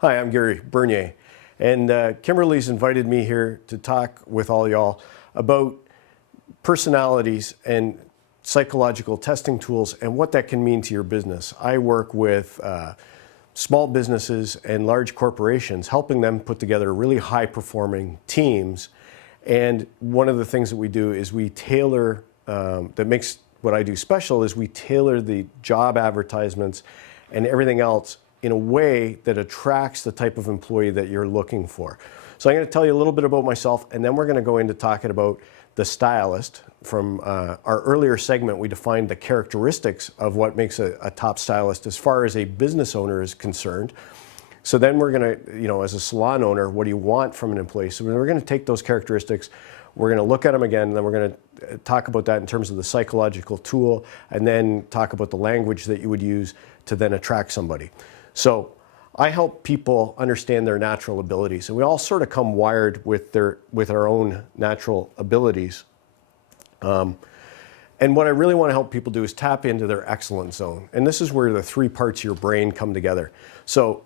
Hi, I'm Gary Bernier, and Kimberly's invited me here to talk with all y'all about personalities and psychological testing tools and what that can mean to your business. I work with small businesses and large corporations, helping them put together really high-performing teams. And one of the things that we do is we tailor, that makes what I do special, is we tailor the job advertisements and everything else in a way that attracts the type of employee that you're looking for. So I'm going to tell you a little bit about myself, and then we're going to go into talking about the stylist. From our earlier segment, we defined the characteristics of what makes a top stylist as far as a business owner is concerned. So then we're going to, as a salon owner, what do you want from an employee? So we're going to take those characteristics, we're going to look at them again, and then we're going to talk about that in terms of the psychological tool, and then talk about the language that you would use to then attract somebody. So I help people understand their natural abilities, and we all sort of come wired with our own natural abilities. And what I really want to help people do is tap into their excellence zone. And this is where the three parts of your brain come together. So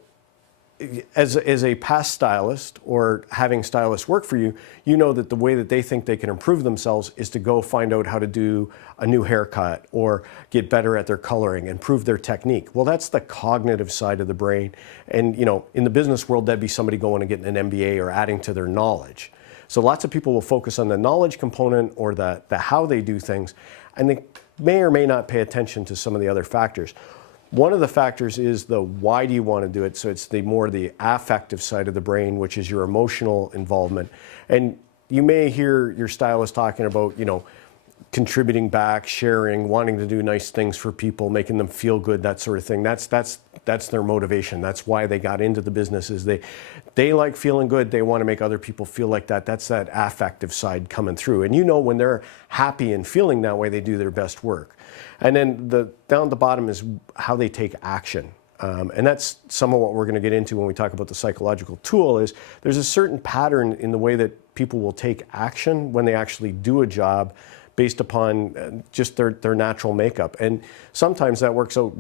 as a past stylist, or having stylists work for you, you know that the way that they think they can improve themselves is to go find out how to do a new haircut or get better at their coloring, improve their technique. Well, that's the cognitive side of the brain. And in the business world, that'd be somebody going and getting an MBA or adding to their knowledge. So lots of people will focus on the knowledge component or the how they do things, and they may or may not pay attention to some of the other factors. One of the factors is the why do you want to do it? So it's the affective side of the brain, which is your emotional involvement. And you may hear your stylist talking about, contributing back, sharing, wanting to do nice things for people, making them feel good, that sort of thing. That's their motivation. That's why they got into the business, is they like feeling good. They want to make other people feel like that. That's that affective side coming through. And when they're happy and feeling that way, they do their best work. And then down at the bottom is how they take action. And that's some of what we're going to get into when we talk about the psychological tool. Is there's a certain pattern in the way that people will take action when they actually do a job, based upon just their natural makeup. And sometimes that works out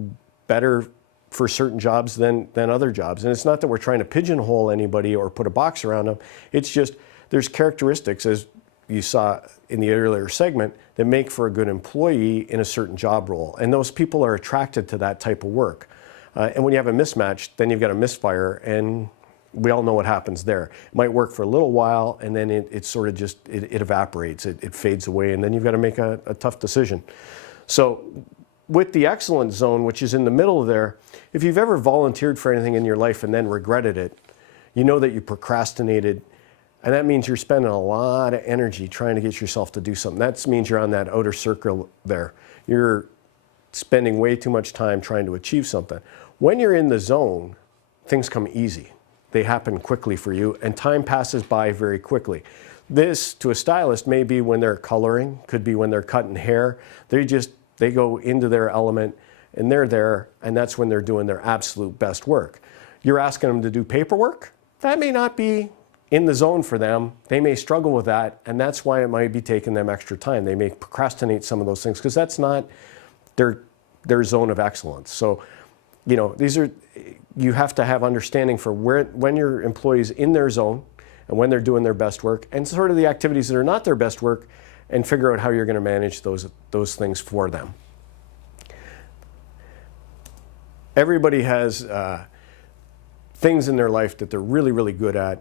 better for certain jobs than other jobs. And it's not that we're trying to pigeonhole anybody or put a box around them. It's just there's characteristics, as you saw in the earlier segment, that make for a good employee in a certain job role. And those people are attracted to that type of work. And when you have a mismatch, then you've got a misfire, and we all know what happens there. It might work for a little while, and then it sort of just evaporates, it fades away, and then you've got to make a tough decision. So with the excellence zone, which is in the middle there, if you've ever volunteered for anything in your life and then regretted it, you know that you procrastinated, and that means you're spending a lot of energy trying to get yourself to do something. That means you're on that outer circle there. You're spending way too much time trying to achieve something. When you're in the zone, things come easy. They happen quickly for you, and time passes by very quickly. This, to a stylist, may be when they're coloring, could be when they're cutting hair. They go into their element, and they're there, and that's when they're doing their absolute best work. You're asking them to do paperwork? That may not be in the zone for them. They may struggle with that, and that's why it might be taking them extra time. They may procrastinate some of those things because that's not their zone of excellence. So, you have to have understanding for when your employee's in their zone and when they're doing their best work, and sort of the activities that are not their best work, and figure out how you're going to manage those things for them. Everybody has things in their life that they're really, really good at,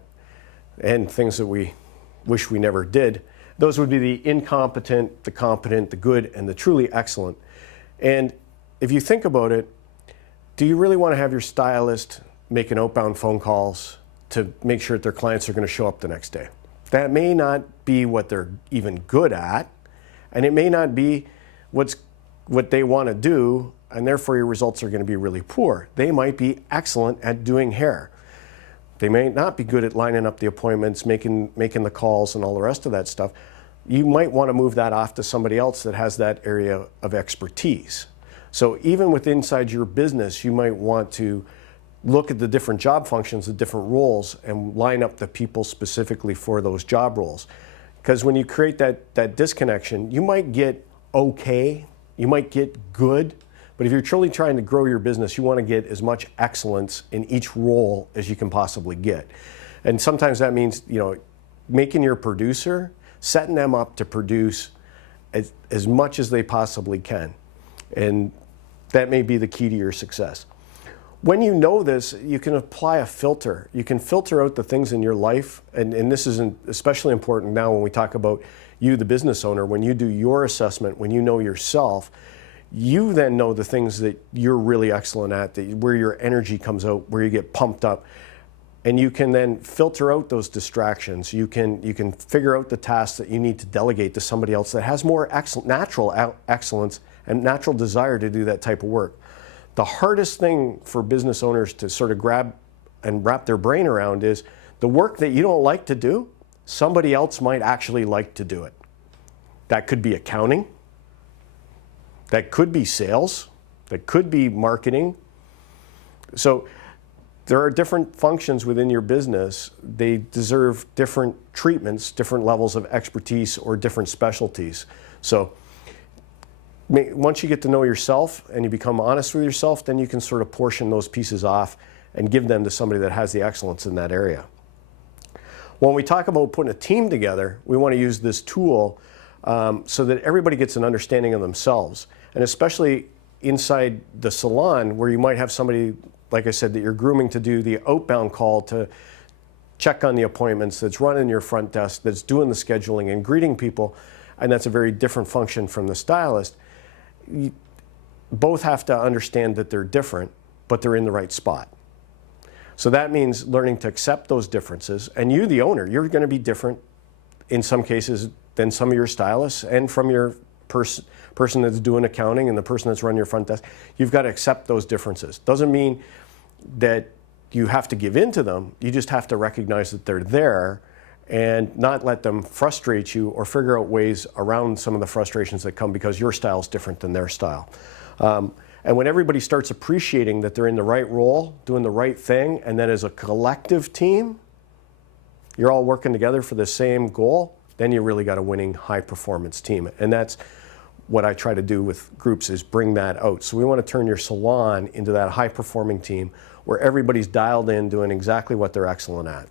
and things that we wish we never did. Those would be the incompetent, the competent, the good, and the truly excellent. And if you think about it, do you really want to have your stylist making outbound phone calls to make sure that their clients are going to show up the next day? That may not be what they're even good at, and it may not be what they want to do, and therefore your results are going to be really poor. They might be excellent at doing hair. They may not be good at lining up the appointments, making the calls, and all the rest of that stuff. You might want to move that off to somebody else that has that area of expertise. So even with inside your business, you might want to look at the different job functions, the different roles, and line up the people specifically for those job roles. Because when you create that disconnection, you might get okay, you might get good, But if you're truly trying to grow your business, you want to get as much excellence in each role as you can possibly get. And sometimes that means, making your producer, setting them up to produce as much as they possibly can. And that may be the key to your success. When you know this, you can apply a filter. You can filter out the things in your life, and this is especially important now when we talk about you, the business owner. When you do your assessment, when you know yourself, you then know the things that you're really excellent at, where your energy comes out, where you get pumped up. And you can then filter out those distractions. You can figure out the tasks that you need to delegate to somebody else that has more natural excellence and natural desire to do that type of work. The hardest thing for business owners to sort of grab and wrap their brain around is the work that you don't like to do, somebody else might actually like to do it. That could be accounting, that could be sales, that could be marketing. So there are different functions within your business. They deserve different treatments, different levels of expertise, or different specialties. So once you get to know yourself and you become honest with yourself, then you can sort of portion those pieces off and give them to somebody that has the excellence in that area. When we talk about putting a team together, we want to use this tool so that everybody gets an understanding of themselves. And especially inside the salon, where you might have somebody, like I said, that you're grooming to do the outbound call to check on the appointments, that's running your front desk, that's doing the scheduling and greeting people, and that's a very different function from the stylist. You both have to understand that they're different, but they're in the right spot. So that means learning to accept those differences. And you, the owner, you're going to be different in some cases than some of your stylists and from your person that's doing accounting and the person that's running your front desk. You've got to accept those differences. Doesn't mean that you have to give in to them. You just have to recognize that they're there and not let them frustrate you or figure out ways around some of the frustrations that come because your style is different than their style. And when everybody starts appreciating that they're in the right role, doing the right thing, and that as a collective team, you're all working together for the same goal, then you really got a winning high-performance team. And that's what I try to do with groups, is bring that out. So we want to turn your salon into that high-performing team where everybody's dialed in, doing exactly what they're excellent at.